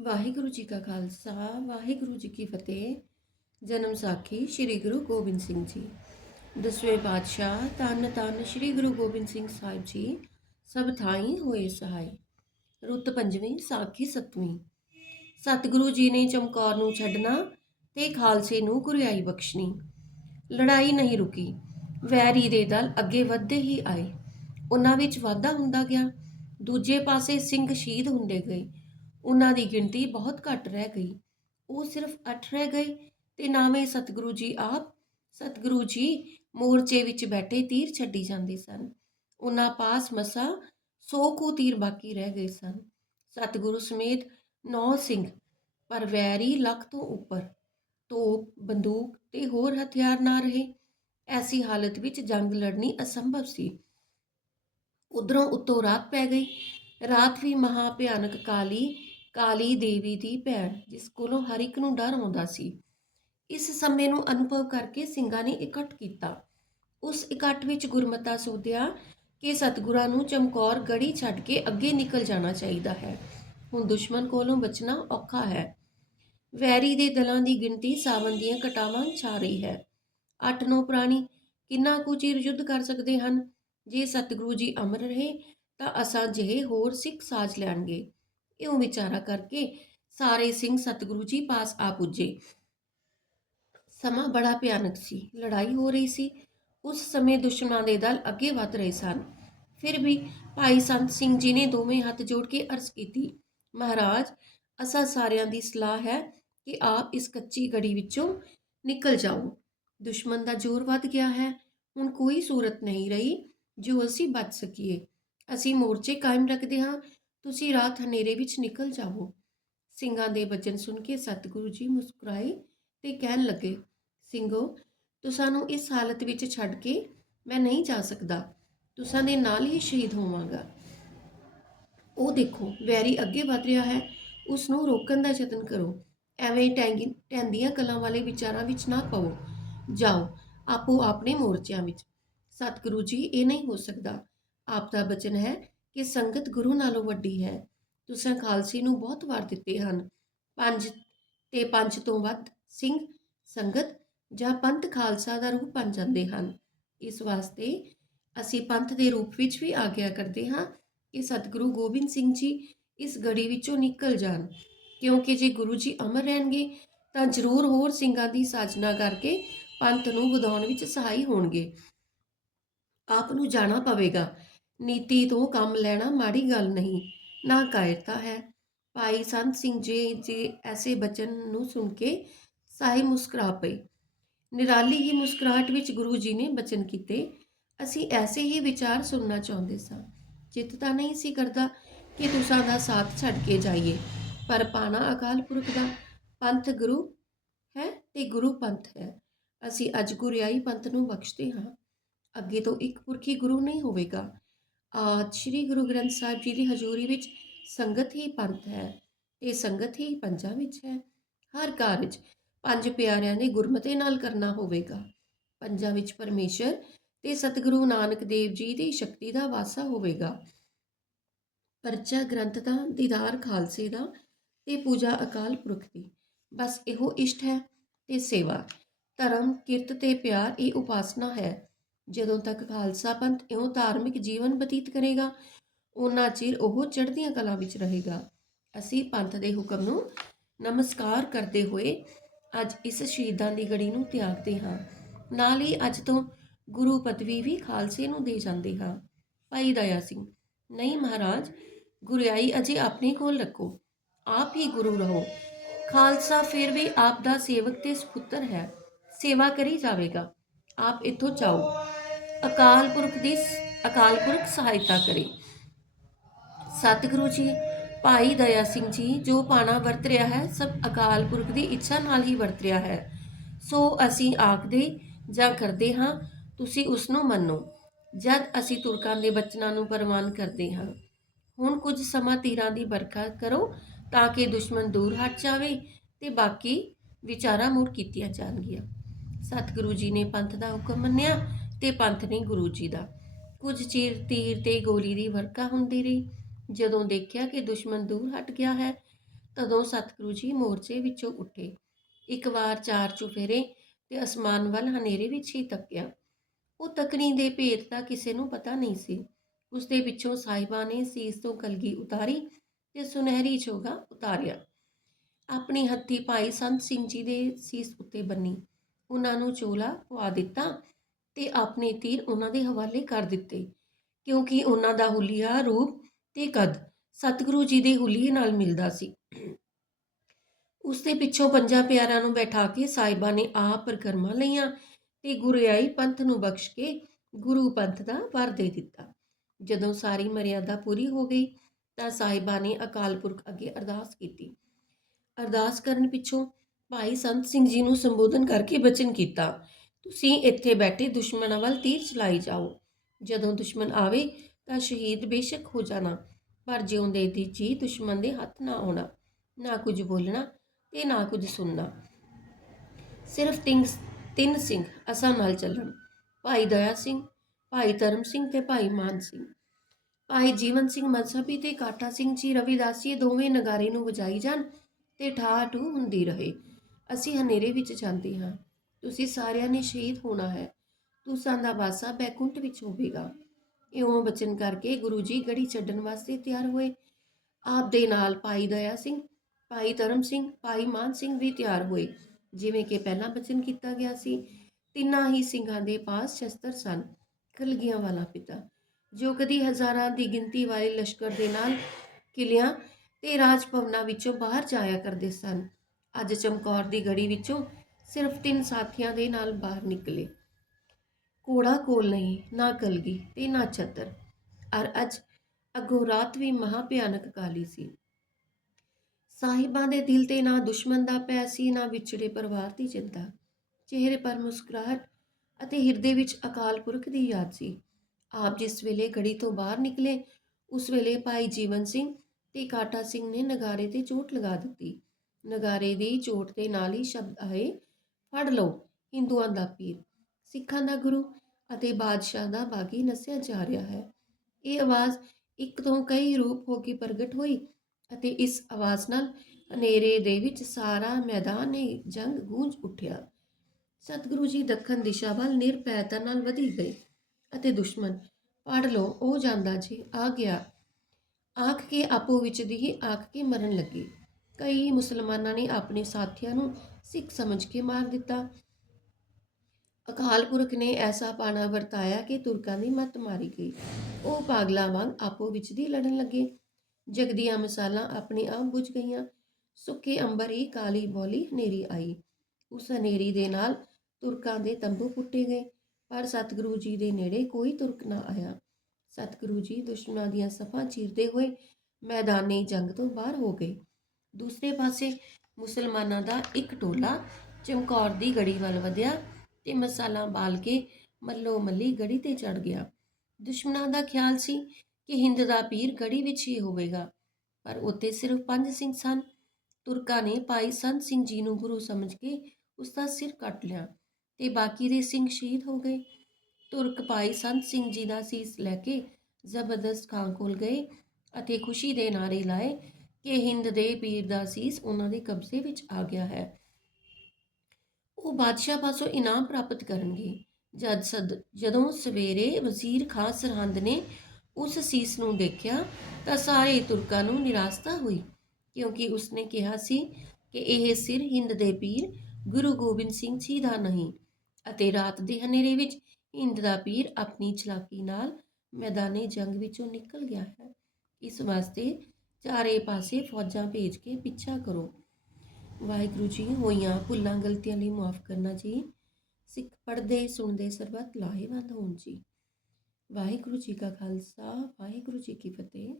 ਵਾਹਿਗੁਰੂ ਜੀ ਕਾ ਖਾਲਸਾ, ਵਾਹਿਗੁਰੂ ਜੀ ਕੀ ਫਤਿਹ। ਜਨਮ ਸਾਖੀ ਸ੍ਰੀ ਗੁਰੂ ਗੋਬਿੰਦ ਸਿੰਘ ਜੀ। ਦਸਵੇਂ ਪਾਤਸ਼ਾਹ ਤਨ ਤਨ ਸ੍ਰੀ ਗੁਰੂ ਗੋਬਿੰਦ ਸਿੰਘ ਸਾਹਿਬ ਜੀ, ਸਭ ਥਾਈ ਹੋਏ ਸਹਾਈ। ਰੁੱਤ ਪੰਜਵੀਂ, ਸਾਖੀ ਸਤਵੀਂ। ਸਤਿਗੁਰੂ ਜੀ ਨੇ ਚਮਕੌਰ ਨੂੰ ਛੱਡਣਾ ਤੇ ਖਾਲਸੇ ਨੂੰ ਗੁਰਿਆਈ ਬਖਸ਼ਣੀ। ਲੜਾਈ ਨਹੀਂ ਰੁਕੀ। ਵੈਰੀ ਦੇ ਦਲ ਅੱਗੇ ਵੱਧਦੇ ਹੀ ਆਏ। ਉਹਨਾਂ ਵਿੱਚ ਵਾਧਾ ਹੁੰਦਾ ਗਿਆ। ਦੂਜੇ ਪਾਸੇ ਸਿੰਘ ਸ਼ਹੀਦ ਹੁੰਦੇ ਗਏ। ਉਹਨਾਂ ਦੀ ਗਿਣਤੀ ਬਹੁਤ ਘੱਟ ਰਹਿ ਗਈ। ਉਹ ਸਿਰਫ 8 ਰਹਿ ਗਏ ਤੇ ਨਾਵੇਂ ਸਤਿਗੁਰੂ ਜੀ ਆਪ ਸਤਿਗੁਰੂ ਜੀ ਮੋਰਚੇ ਵਿੱਚ ਬੈਠੇ ਤੀਰ ਛੱਡੀ ਜਾਂਦੇ ਸਨ। ਉਹਨਾਂ ਪਾਸ ਮਸਾ 100 ਕੁ ਤੀਰ ਬਾਕੀ ਰਹਿ ਗਏ ਸਨ। ਸਤਿਗੁਰੂ ਸਮੇਤ ਨੌ ਸਿੰਘ, ਪਰ ਵੈਰੀ ਲੱਖ ਤੋਂ ਉੱਪਰ। ਤੋਪ, ਬੰਦੂਕ ਤੇ ਹੋਰ ਹਥਿਆਰ ਨਾ ਰਹੇ। ਐਸੀ ਹਾਲਤ ਵਿੱਚ ਜੰਗ ਲੜਨੀ ਅਸੰਭਵ ਸੀ। ਉਧਰੋਂ ਉੱਤੋਂ ਰਾਤ ਪੈ ਗਈ। ਰਾਤ ਵੀ ਮਹਾ ਭਿਆਨਕ ਕਾਲੀ ਕਾਲੀ ਦੇਵੀ ਦੀ ਭੈਣ, ਜਿਸ ਕੋਲੋਂ ਹਰ ਇੱਕ ਨੂੰ ਡਰ ਆਉਂਦਾ ਸੀ। ਇਸ ਸਮੇਂ ਨੂੰ ਅਨੁਭਵ ਕਰਕੇ ਸਿੰਘਾਂ ਨੇ ਇਕੱਠ ਕੀਤਾ। ਉਸ ਇਕੱਠ ਵਿੱਚ ਗੁਰਮਤਾ ਸੋਧਿਆ ਕਿ ਸਤਿਗੁਰਾਂ ਨੂੰ ਚਮਕੌਰ ਗੜੀ ਛੱਡ ਕੇ ਅੱਗੇ ਨਿਕਲ ਜਾਣਾ ਚਾਹੀਦਾ ਹੈ। ਹੁਣ ਦੁਸ਼ਮਣ ਕੋਲੋਂ ਬਚਣਾ ਔਖਾ ਹੈ। ਵੈਰੀ ਦੇ ਦਲਾਂ ਦੀ ਗਿਣਤੀ ਸਾਵਨ ਦੀਆਂ ਕਟਾਵਾਂ ਛਾ ਰਹੀ ਹੈ। ਅੱਠ ਨੌ ਪ੍ਰਾਣੀ ਕਿੰਨਾ ਕੁ ਚਿਰ ਯੁੱਧ ਕਰ ਸਕਦੇ ਹਨ? ਜੇ ਸਤਿਗੁਰੂ ਜੀ ਅਮਰ ਰਹੇ, ਤਾਂ ਅਸਾਂ ਜਿਹੇ ਹੋਰ ਸਿੱਖ ਸਾਜ ਲੈਣਗੇ। ਇਉਂ ਵਿਚਾਰਾ ਕਰਕੇ ਸਾਰੇ ਸਿੰਘ ਸਤਿਗੁਰੂ ਜੀ ਪਾਸ ਆ ਪੁੱਜੇ। ਸਮਾਂ ਬੜਾ ਭਿਆਨਕ ਸੀ, ਲੜਾਈ ਹੋ ਰਹੀ ਸੀ। ਉਸ ਸਮੇਂ ਦੁਸ਼ਮਣਾਂ ਦੇ ਦਲ ਅੱਗੇ ਵਧ ਰਹੇ ਸਨ। ਫਿਰ ਵੀ ਭਾਈ ਸੰਤ ਸਿੰਘ ਜੀ ਨੇ ਦੋਵੇਂ ਹੱਥ ਜੋੜ ਕੇ ਅਰਜ਼ ਕੀਤੀ, ਮਹਾਰਾਜ, ਅਸਾਂ ਸਾਰਿਆਂ ਦੀ ਸਲਾਹ ਹੈ ਕਿ ਆਪ ਇਸ ਕੱਚੀ ਗੜੀ ਵਿੱਚੋਂ ਨਿਕਲ ਜਾਓ। ਦੁਸ਼ਮਣ ਦਾ ਜ਼ੋਰ ਵੱਧ ਗਿਆ ਹੈ। ਹੁਣ ਕੋਈ ਸੂਰਤ ਨਹੀਂ ਰਹੀ ਜੋ ਅਸੀਂ ਬਚ ਸਕੀਏ। ਅਸੀਂ ਮੋਰਚੇ ਕਾਇਮ ਰੱਖਦੇ ਹਾਂ ਤੁਸੀਂ ਰਾਤ ਹਨੇਰੇ ਵਿੱਚ ਨਿਕਲ ਜਾਵੋ। ਸਿੰਘਾਂ ਦੇ ਬਚਨ ਸੁਣ ਕੇ ਸਤਿਗੁਰੂ ਜੀ ਮੁਸਕਰਾਏ ਤੇ ਕਹਿਣ ਲੱਗੇ, ਸਿੰਘੋ ਤੁਸਾਂ ਨੂੰ ਇਸ ਹਾਲਤ ਵਿੱਚ ਛੱਡ ਕੇ ਮੈਂ ਨਹੀਂ ਜਾ ਸਕਦਾ। ਤੁਸਾਂ ਦੇ ਨਾਲ ਹੀ ਸ਼ਹੀਦ ਹੋਵਾਂਗਾ। ਉਹ ਦੇਖੋ, ਵੈਰੀ ਅੱਗੇ ਵਧ ਰਿਹਾ ਹੈ। ਉਸ ਨੂੰ ਰੋਕਣ ਦਾ ਯਤਨ ਕਰੋ। ਐਵੇਂ ਟੈਂਗੀ, ਟੈਂਦੀਆਂ ਕਲਾਂ ਵਾਲੇ ਵਿਚਾਰਾਂ ਵਿੱਚ ਨਾ ਪਵੋ। ਜਾਓ ਆਪੋ ਆਪਣੇ ਮੋਰਚਿਆਂ ਵਿੱਚ। ਸਤਿਗੁਰੂ ਜੀ, ਇਹ ਨਹੀਂ ਹੋ ਸਕਦਾ। ਆਪ ਦਾ ਬਚਨ ਹੈ ਕਿ ਸੰਗਤ ਗੁਰੂ ਨਾਲੋਂ ਵੱਡੀ ਹੈ। ਤੁਸੀਂ ਖਾਲਸੇ ਨੂੰ ਬਹੁਤ ਵਾਰ ਦਿੱਤੇ ਹਨ। ਪੰਜ ਤੇ ਪੰਜ ਤੋਂ ਵੱਧ ਸਿੰਘ, ਸੰਗਤ ਜਾਂ ਪੰਥ ਖਾਲਸਾ ਦਾ ਰੂਪ ਬਣ ਜਾਂਦੇ ਹਨ। ਇਸ ਵਾਸਤੇ ਅਸੀਂ ਪੰਥ ਦੇ ਰੂਪ ਵਿੱਚ ਵੀ ਆਗਿਆ ਕਰਦੇ ਹਾਂ ਕਿ ਸਤਿਗੁਰੂ ਗੋਬਿੰਦ ਸਿੰਘ ਜੀ ਇਸ ਗੜੀ ਵਿੱਚੋਂ ਨਿਕਲ ਜਾਣ। ਕਿਉਂਕਿ ਜੇ ਗੁਰੂ ਜੀ ਅਮਰ ਰਹਿਣਗੇ ਤਾਂ ਜ਼ਰੂਰ ਹੋਰ ਸਿੰਘਾਂ ਦੀ ਸਾਜਨਾ ਕਰਕੇ ਪੰਥ ਨੂੰ ਵਧਾਉਣ ਵਿੱਚ ਸਹਾਈ ਹੋਣਗੇ। ਆਪ ਨੂੰ ਜਾਣਾ ਪਵੇਗਾ। ਨੀਤੀ ਤੋਂ ਕੰਮ ਲੈਣਾ ਮਾੜੀ ਗੱਲ ਨਹੀਂ, ਨਾ ਕਾਇਰਤਾ ਹੈ। ਭਾਈ ਸੰਤ ਸਿੰਘ ਜੀ ਜੀ ਐਸੇ ਬਚਨ ਨੂੰ ਸੁਣ ਕੇ ਸਾਹੀ ਮੁਸਕਰਾ ਪਏ ਨਿਰਾਲੀ ਹੀ ਮੁਸਕਰਾਹਟ ਵਿੱਚ ਗੁਰੂ ਜੀ ਨੇ ਬਚਨ ਕੀਤੇ। ਅਸੀਂ ਐਸੇ ਹੀ ਵਿਚਾਰ ਸੁਣਨਾ ਚਾਹੁੰਦੇ ਸਾਂ। ਚਿੱਤ ਤਾਂ ਨਹੀਂ ਸੀ ਕਰਦਾ ਕਿ ਤੁਸਾਂ ਦਾ ਸਾਥ ਛੱਡ ਕੇ ਜਾਈਏ, ਪਰ ਪਾਣਾ ਅਕਾਲ ਪੁਰਖ ਦਾ ਪੰਥ ਗੁਰੂ ਹੈ ਤੇ ਗੁਰੂ ਪੰਥ ਹੈ। ਅਸੀਂ ਅੱਜ ਗੁਰਿਆਈ ਪੰਥ ਨੂੰ ਬਖਸ਼ਦੇ ਹਾਂ। ਅੱਗੇ ਤੋਂ ਇੱਕ ਪੁਰਖੀ ਗੁਰੂ ਨਹੀਂ ਹੋਵੇਗਾ। ਸ੍ਰੀ ਗੁਰੂ ਗ੍ਰੰਥ ਸਾਹਿਬ ਜੀ ਦੀ ਹਜ਼ੂਰੀ ਵਿੱਚ ਸੰਗਤ ਹੀ ਪੰਥ ਹੈ ਤੇ ਸੰਗਤ ਹੀ ਪੰਜਾਂ ਵਿੱਚ ਹੈ। ਹਰ ਕਾਰਜ ਪੰਜ ਪਿਆਰਿਆਂ ਨੇ ਗੁਰਮਤੇ ਨਾਲ ਕਰਨਾ ਹੋਵੇਗਾ। ਪੰਜਾਂ ਵਿੱਚ ਪਰਮੇਸ਼ਰ ਤੇ ਸਤਿਗੁਰੂ ਨਾਨਕ ਦੇਵ ਜੀ ਦੀ ਸ਼ਕਤੀ ਦਾ ਵਾਸਾ ਹੋਵੇਗਾ। ਪਰਚਾ ਗ੍ਰੰਥ ਦਾ ਦੀਦਾਰ ਖਾਲਸੇ ਦਾ ਤੇ ਪੂਜਾ ਅਕਾਲ ਪੁਰਖ ਦੀ। ਬਸ ਇਹੋ ਇਸ਼ਟ ਹੈ ਤੇ ਸੇਵਾ। ਧਰਮ, ਕਿਰਤ ਤੇ ਪਿਆਰ ਇਹ ਉਪਾਸਨਾ ਹੈ। ਜਦੋਂ ਤੱਕ ਖਾਲਸਾ ਪੰਥ ਇਉਂ ਧਾਰਮਿਕ ਜੀਵਨ ਬਤੀਤ ਕਰੇਗਾ ਉਹਨਾਂ ਚਿਰ ਉਹ ਚੜ੍ਹਦੀਆਂ ਕਲਾ ਵਿੱਚ ਰਹੇਗਾ। ਅਸੀਂ ਪੰਥ ਦੇ ਹੁਕਮ ਨੂੰ ਨਮਸਕਾਰ ਕਰਦੇ ਹੋਏ ਅੱਜ ਇਸ ਸ਼ਹੀਦਾਂ ਦੀ ਗੜੀ ਨੂੰ ਤਿਆਗਦੇ ਹਾਂ। ਨਾਲ ਹੀ ਅੱਜ ਤੋਂ ਗੁਰੂ ਪਦਵੀ ਵੀ ਖਾਲਸੇ ਨੂੰ ਦੇ ਜਾਂਦੇ ਹਾਂ। ਭਾਈ ਦਇਆ ਸਿੰਘ, ਨਹੀਂ ਮਹਾਰਾਜ, ਗੁਰਿਆਈ ਅਜੇ ਆਪਣੇ ਕੋਲ ਰੱਖੋ। ਆਪ ਹੀ ਗੁਰੂ ਰਹੋ। ਖਾਲਸਾ ਫਿਰ ਵੀ ਆਪ ਦਾ ਸੇਵਕ ਤੇ ਸੁਪੁੱਤਰ ਹੈ। ਸੇਵਾ ਕਰੀ ਜਾਵੇਗਾ। ਆਪ ਇੱਥੋਂ ਜਾਓ। ਅਕਾਲ ਪੁਰਖ ਦੀ ਅਕਾਲ ਪੁਰਖ ਸਹਾਇਤਾ ਕਰੇ। ਸਤਿਗੁਰੂ ਜੀ, ਭਾਈ ਦਇਆ ਸਿੰਘ ਜੀ, ਜੋ ਪਾਣਾ ਵਰਤ ਰਿਹਾ ਹੈ, ਸਭ ਅਕਾਲ ਪੁਰਖ ਦੀ ਇੱਛਾ ਨਾਲ ਹੀ ਵਰਤ ਰਿਹਾ ਹੈ। ਸੋ ਅਸੀਂ ਆਖਦੇ ਜਾਂ ਕਰਦੇ ਹਾਂ, ਤੁਸੀਂ ਉਸ ਨੂੰ ਮੰਨੋ। ਜਦ ਅਸੀਂ ਤੁਰਕਾਂ ਦੇ ਬਚਨਾਂ ਨੂੰ ਪ੍ਰਵਾਨ ਕਰਦੇ ਹਾਂ, ਹੁਣ ਕੁਝ ਸਮਾਂ ਤੀਰਾਂ ਦੀ ਵਰਖਾ ਕਰੋ ਤਾਂ ਕਿ ਦੁਸ਼ਮਣ ਦੂਰ ਹਟ ਜਾਵੇ ਤੇ ਬਾਕੀ ਵਿਚਾਰਾਂ ਮੁੜ ਕੀਤੀਆਂ ਜਾਣਗੀਆਂ। ਸਤਿਗੁਰੂ ਜੀ ਨੇ ਪੰਥ ਦਾ ਹੁਕਮ ਮੰਨਿਆ ਤੇ ਪੰਥ ਨੇ ਗੁਰੂ ਜੀ ਦਾ। ਕੁਝ ਚਿਰ ਤੀਰ ਤੇ ਗੋਲੀ ਦੀ ਵਰਖਾ ਹੁੰਦੀ ਰਹੀ। ਜਦੋਂ ਦੇਖਿਆ ਕਿ ਦੁਸ਼ਮਣ ਦੂਰ ਹਟ ਗਿਆ ਹੈ, ਤਦੋਂ ਸਤਿਗੁਰੂ ਜੀ ਮੋਰਚੇ ਵਿੱਚੋਂ ਉੱਠੇ। ਇੱਕ ਵਾਰ ਚਾਰ ਚੁਫੇਰੇ ਤੇ ਅਸਮਾਨ ਵੱਲ ਹਨੇਰੇ ਵਿੱਚ ਹੀ ਤੱਕਿਆ ਉਹ ਤਕਨੀ ਦੇ ਭੇਦ ਦਾ ਕਿਸੇ ਨੂੰ ਪਤਾ ਨਹੀਂ ਸੀ। ਉਸ ਦੇ ਪਿੱਛੋਂ ਸਾਹਿਬਾਂ ਨੇ ਸੀਸ ਤੋਂ ਕਲਗੀ ਉਤਾਰੀ ਤੇ ਸੁਨਹਿਰੀ ਚੋਗਾ ਉਤਾਰਿਆ। ਆਪਣੀ ਹੱਥੀ ਭਾਈ ਸੰਤ ਸਿੰਘ ਜੀ ਦੇ ਸੀਸ ਉੱਤੇ ਬੰਨੀ। ਉਹਨਾਂ ਨੂੰ ਚੋਲਾ ਪਵਾ ਦਿੱਤਾ ਤੇ ਆਪਣੇ ਤੀਰ ਉਹਨਾਂ ਦੇ ਹਵਾਲੇ ਕਰ ਦਿੱਤੇ, ਕਿਉਂਕਿ ਉਹਨਾਂ ਦਾ ਹੁਲੀਆ ਰੂਪ ਤੇ ਕਦ ਸਤਿਗੁਰੂ ਜੀ ਦੇ ਹੁਲੀਏ ਨਾਲ ਮਿਲਦਾ ਸੀ। ਉਸ ਦੇ ਪਿੱਛੋਂ ਪੰਜਾਂ ਪਿਆਰਿਆਂ ਨੂੰ ਬੈਠਾ ਕੇ ਸਾਹਿਬਾਂ ਨੇ ਆਪ ਪਰਕਰਮਾ ਲਈਆਂ ਤੇ ਗੁਰਿਆਈ ਪੰਥ ਨੂੰ ਬਖਸ਼ ਕੇ ਗੁਰੂ ਪੰਥ ਦਾ ਵਰ ਦੇ ਦਿੱਤਾ। ਜਦੋਂ ਸਾਰੀ ਮਰਿਆਦਾ ਪੂਰੀ ਹੋ ਗਈ ਤਾਂ ਸਾਹਿਬਾਂ ਨੇ ਅਕਾਲ ਪੁਰਖ ਅੱਗੇ ਅਰਦਾਸ ਕੀਤੀ। ਅਰਦਾਸ ਕਰਨ ਪਿੱਛੋਂ ਭਾਈ ਸੰਤ ਸਿੰਘ ਜੀ ਨੂੰ ਸੰਬੋਧਨ ਕਰਕੇ ਬਚਨ ਕੀਤਾ, ਤੁਸੀਂ ਇੱਥੇ ਬੈਠੇ ਦੁਸ਼ਮਣਾਂ ਵੱਲ ਤੀਰ ਚਲਾਈ ਜਾਓ। ਜਦੋਂ ਦੁਸ਼ਮਣ ਆਵੇ ਤਾਂ ਸ਼ਹੀਦ ਬੇਸ਼ੱਕ ਹੋ ਜਾਣਾ, ਪਰ ਜਿਉਂਦੇ ਦੀ ਜੀ ਦੁਸ਼ਮਣ ਦੇ ਹੱਥ ਨਾ ਆਉਣਾ, ਨਾ ਕੁਝ ਬੋਲਣਾ ਤੇ ਨਾ ਕੁਝ ਸੁਣਨਾ। ਸਿਰਫ ਤਿੰਨ ਤਿੰਨ ਸਿੰਘ ਅਸਾਂ ਨਾਲ ਚੱਲਣ, ਭਾਈ ਦਇਆ ਸਿੰਘ, ਭਾਈ ਧਰਮ ਸਿੰਘ ਤੇ ਭਾਈ ਮਾਨ ਸਿੰਘ। ਭਾਈ ਜੀਵਨ ਸਿੰਘ ਮਜ਼ਹਬੀ ਤੇ ਕਾਟਾ ਸਿੰਘ ਜੀ ਰਵਿਦਾਸੀ ਦੋਵੇਂ ਨਗਾਰੇ ਨੂੰ ਵਜਾਈ ਜਾਣ ਤੇ ਠਾਠੂ ਹੁੰਦੀ ਰਹੇ। ਅਸੀਂ ਹਨੇਰੇ ਵਿੱਚ ਜਾਂਦੇ ਹਾਂ। ਤੁਸੀਂ ਸਾਰਿਆਂ ਨੇ ਸ਼ਹੀਦ ਹੋਣਾ ਹੈ। ਤੁਸਾਂ ਦਾ ਵਾਸਾ ਬੈਕੁੰਠ ਵਿੱਚ ਹੋਵੇਗਾ। ਇਉਂ ਬਚਨ ਕਰਕੇ ਗੁਰੂ ਜੀ ਗੜੀ ਛੱਡਣ ਵਾਸਤੇ ਤਿਆਰ ਹੋਏ। ਆਪ ਦੇ ਨਾਲ ਭਾਈ ਦਇਆ ਸਿੰਘ, ਭਾਈ ਧਰਮ ਸਿੰਘ, ਭਾਈ ਮਾਨ ਸਿੰਘ ਵੀ ਤਿਆਰ ਹੋਏ। ਜਿਵੇਂ ਕਿ ਪਹਿਲਾਂ ਬਚਨ ਕੀਤਾ ਗਿਆ ਸੀ, ਤਿੰਨਾਂ ਹੀ ਸਿੰਘਾਂ ਦੇ ਪਾਸ ਸ਼ਸਤਰ ਸਨ ਕਲਗੀਆਂ ਵਾਲਾ ਪਿਤਾ। ਜੋ ਕਦੀ ਹਜ਼ਾਰਾਂ ਦੀ ਗਿਣਤੀ ਵਾਲੇ ਲਸ਼ਕਰ ਦੇ ਨਾਲ ਕਿਲਿਆਂ ਤੇ ਰਾਜ ਭਵਨਾਂ ਵਿੱਚੋਂ ਬਾਹਰ ਜਾਇਆ ਕਰਦੇ ਸਨ। ਅੱਜ ਚਮਕੌਰ ਦੀ ਗੜੀ ਵਿੱਚੋਂ ਸਿਰਫ ਤਿੰਨ ਸਾਥੀਆਂ ਦੇ ਨਾਲ ਬਾਹਰ ਨਿਕਲੇ। ਕੋੜਾ ਕੋਲ ਨਹੀਂ, ਨਾ ਕਲਗੀ ਤੇ ਨਾ ਛਤਰ। ਔਰ ਅੱਜ ਅਗੋ ਰਾਤ ਵੀ ਮਹਾ ਭਿਆਨਕ ਕਾਲੀ ਸੀ। ਸਾਹਿਬਾਂ ਦੇ ਦਿਲ ਤੇ ਨਾ ਦੁਸ਼ਮਣ ਦਾ ਪੈ ਸੀ, ਨਾ ਵਿਛੜੇ ਪਰਿਵਾਰ ਦੀ ਚਿੰਤਾ। ਚਿਹਰੇ ਪਰ ਮੁਸਕਰਾਹਟ ਅਤੇ ਹਿਰਦੇ ਵਿੱਚ ਅਕਾਲ ਪੁਰਖ ਦੀ ਯਾਦ ਸੀ। ਆਪ ਜਿਸ ਵੇਲੇ ਗੜੀ ਤੋਂ ਬਾਹਰ ਨਿਕਲੇ, ਉਸ ਵੇਲੇ ਭਾਈ ਜੀਵਨ ਸਿੰਘ ਤੇ ਕਾਟਾ ਸਿੰਘ ਨੇ ਨਗਾਰੇ ਤੇ ਚੋਟ ਲਗਾ ਦਿੱਤੀ। ਨਗਾਰੇ ਦੀ ਚੋਟ ਦੇ ਨਾਲ ਹੀ ਸ਼ਬਦ ਆਏ, ਫੜ ਲਓ, ਹਿੰਦੂਆਂ ਦਾ ਪੀਰ। ਸਿੱਖਾਂ ਦਾ ਗੁਰੂ ਅਤੇ ਬਾਦਸ਼ਾਹ ਦਾ ਬਾਗੀ ਨਸਿਆ ਜਾ ਰਿਹਾ ਹੈ। ਇਹ ਆਵਾਜ਼ ਇੱਕ ਤੋਂ ਕਈ ਰੂਪ ਹੋ ਕੇ ਪ੍ਰਗਟ ਹੋਈ ਅਤੇ ਇਸ ਆਵਾਜ਼ ਨਾਲ ਹਨੇਰੇ ਦੇ ਵਿੱਚ ਸਾਰਾ ਮੈਦਾਨ ਹੀ ਜੰਗ ਗੂੰਜ ਉੱਠਿਆ। ਸਤਿਗੁਰੂ ਜੀ ਦੱਖਣ ਦਿਸ਼ਾ ਵੱਲ ਨਿਰਭੈਤਾ ਨਾਲ ਵਧੀ ਗਏ ਅਤੇ ਦੁਸ਼ਮਣ ਪੜ ਲਓ, ਉਹ ਜਾਂਦਾ ਜੀ ਆ ਗਿਆ। ਆਖ ਕੇ ਆਪੋ ਵਿੱਚ ਦੀ ਹੀ ਆਖ ਕੇ ਮਰਨ ਲੱਗੇ। ਕਈ ਮੁਸਲਮਾਨਾਂ ਨੇ ਆਪਣੇ ਸਾਥੀਆਂ ਨੂੰ ਸਿੱਖ ਸਮਝ ਕੇ ਮਾਰ ਦਿੱਤਾ। ਅਕਾਲ ਪੁਰਖ ਨੇ ਐਸਾ ਪਾਣਾ ਵਰਤਾਇਆ ਕਿ ਤੁਰਕਾਂ ਦੀ ਮੱਤ ਮਾਰੀ ਗਈ। ਉਹ ਪਾਗਲਾਂ ਵਾਂਗ ਆਪੋ ਵਿੱਚ ਦੀ ਲੜਨ ਲੱਗੇ। ਜਗਦੀਆਂ ਮਿਸਾਲਾਂ ਆਪਣੇ ਆਪ ਬੁਝ ਗਈਆਂ। ਸੁੱਕੇ ਅੰਬਰ ਹੀ ਕਾਲੀ ਬੋਲੀ ਹਨੇਰੀ ਆਈ। ਉਸ ਹਨੇਰੀ ਦੇ ਨਾਲ ਤੁਰਕਾਂ ਦੇ ਤੰਬੂ ਪੁੱਟੇ ਗਏ। ਪਰ ਸਤਿਗੁਰੂ ਜੀ ਦੇ ਨੇੜੇ ਕੋਈ ਤੁਰਕ ਨਾ ਆਇਆ। ਸਤਿਗੁਰੂ ਜੀ ਦੁਸ਼ਮਣਾਂ ਦੀਆਂ ਸਫਾਂ ਚੀਰਦੇ ਹੋਏ ਮੈਦਾਨੇ ਜੰਗ ਤੋਂ ਬਾਹਰ ਹੋ ਗਏ। ਦੂਸਰੇ ਪਾਸੇ ਮੁਸਲਮਾਨਾਂ ਦਾ ਇੱਕ ਟੋਲਾ ਚਮਕੌਰ ਦੀ ਗੜੀ ਵੱਲ ਵਧਿਆ ਤੇ ਮਸਾਲਾ ਬਾਲ ਕੇ ਮੱਲੋ ਮੱਲੀ ਗੜੀ ਤੇ ਚੜ ਗਿਆ। ਦੁਸ਼ਮਣਾਂ ਦਾ ਖਿਆਲ ਸੀ ਕਿ ਹਿੰਦ ਦਾ ਪੀਰ ਗੜੀ ਵਿੱਚ ਹੀ ਹੋਵੇਗਾ, ਪਰ ਉੱਥੇ ਸਿਰਫ ਪੰਜ ਸਿੰਘ ਸਨ। ਤੁਰਕਾਂ ਨੇ ਭਾਈ ਸੰਤ ਸਿੰਘ ਜੀ ਨੂੰ ਗੁਰੂ ਸਮਝ ਕੇ ਉਸ ਦਾ ਸਿਰ ਕੱਟ ਲਿਆ ਤੇ ਬਾਕੀ ਦੇ ਸਿੰਘ ਸ਼ਹੀਦ ਹੋ ਗਏ। ਤੁਰਕ ਭਾਈ ਸੰਤ ਸਿੰਘ ਜੀ ਦਾ ਸੀਸ ਲੈ ਕੇ ਜ਼ਬਰਦਸਤ ਖਾਂ ਕੋਲ ਗਏ ਅਤੇ ਖੁਸ਼ੀ ਦੇ ਨਾਰੇ ਲਾਏ ਕਿ ਹਿੰਦ ਦੇ ਪੀਰ ਦਾ ਸੀਸ ਉਹਨਾਂ ਦੇ ਕਬਜ਼ੇ ਵਿੱਚ ਆ ਗਿਆ ਹੈ। ਉਹ ਬਾਦਸ਼ਾਹ ਪਾਸੋਂ ਇਨਾਮ ਪ੍ਰਾਪਤ ਕਰਨਗੇ। ਜਦ ਸਦ, ਜਦੋਂ ਸਵੇਰੇ ਵਜ਼ੀਰ ਖਾਨ ਸਰਹੰਦ ਨੇ ਉਸ ਸੀਸ ਨੂੰ ਦੇਖਿਆ ਤਾਂ ਸਾਰੇ ਤੁਰਕਾਂ ਨੂੰ ਨਿਰਾਸ਼ਤਾ ਹੋਈ, ਕਿਉਂਕਿ ਉਸਨੇ ਕਿਹਾ ਸੀ ਕਿ ਇਹ ਸਿਰ ਹਿੰਦ ਦੇ ਪੀਰ ਗੁਰੂ ਗੋਬਿੰਦ ਸਿੰਘ ਜੀ ਦਾ ਨਹੀਂ ਅਤੇ ਰਾਤ ਦੇ ਹਨੇਰੇ ਵਿੱਚ ਹਿੰਦ ਦਾ ਪੀਰ ਆਪਣੀ ਚਲਾਕੀ ਨਾਲ ਮੈਦਾਨੇ ਜੰਗ ਵਿੱਚੋਂ ਨਿਕਲ ਗਿਆ ਹੈ। ਇਸ ਵਾਸਤੇ ਚਾਰੇ ਪਾਸੇ ਫੌਜਾਂ ਭੇਜ ਕੇ ਪਿੱਛਾ ਕਰੋ। ਵਾਹਿਗੁਰੂ ਜੀ, ਹੋਈਆਂ ਭੁੱਲਾਂ, ਗਲਤੀਆਂ ਲਈ ਮਾਫ ਕਰਨਾ ਜੀ। ਸਿੱਖ ਪੜ੍ਹਦੇ, ਸੁਣਦੇ, ਸਰਬੱਤ ਲਾਹੇਵੰਦ ਹੋਣ ਜੀ। ਵਾਹਿਗੁਰੂ ਜੀ ਕਾ ਖਾਲਸਾ, ਵਾਹਿਗੁਰੂ ਜੀ ਕੀ ਫਤਿਹ।